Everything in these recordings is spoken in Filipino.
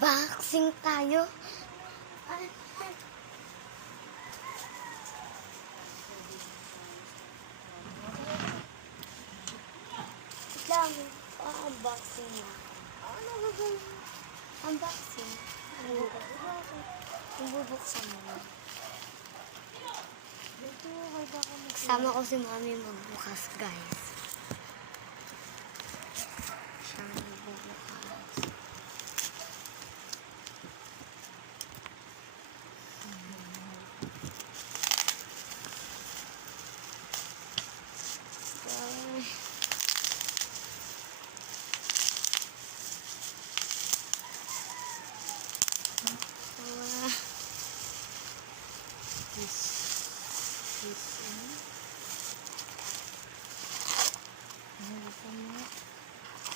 Boxing tayo. Wait lang. Unboxing na. Ano gagawin? Unboxing. Bubuksan mo na. Kasama ko si Mami magbukas, guys. Siya magbubukas.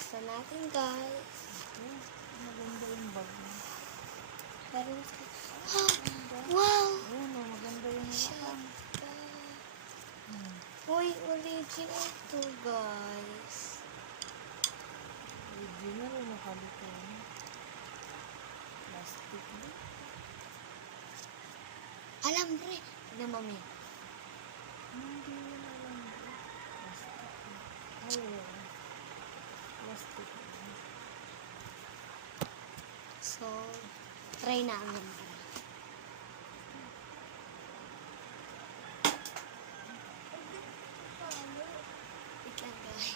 Sa natin, guys. Maganda yung bag mo. Parang wow! Ayan o, maganda yung Shut Uy, original to, guys. original o nakalito. Plastic mo. Alambre. Tignan, Mami. Hindi yun alam mo. Plastic mo. Ay, plastic mo. So, try na ang alambre. Wait lang, guys.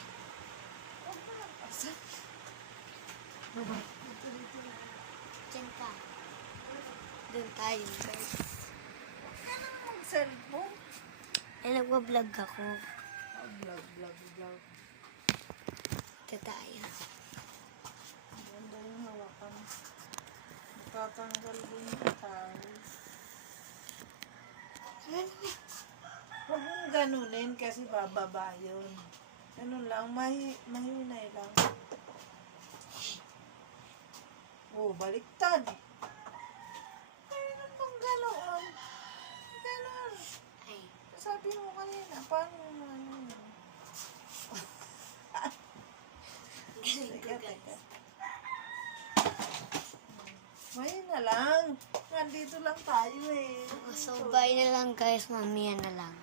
Diyan ka. Doon tayo, guys. Huwag ka nang mag-cellphone. Ay, nagwa-vlog ako. Vlog. Ito tayo. Maganda yung hawakan. Matatanggal din yung towel. Huwag mong ganunin kasi bababa yun. Ganun lang, mahinay lang. Oh, baliktad. Kailan bang ganoon? Ganon. Ay, Sabi mo kanina, paano mo ano yun? galing ko, Teka, guys. teka. Mahina lang. Nandito lang tayo eh. So, bye na lang, guys. Mamaya na lang.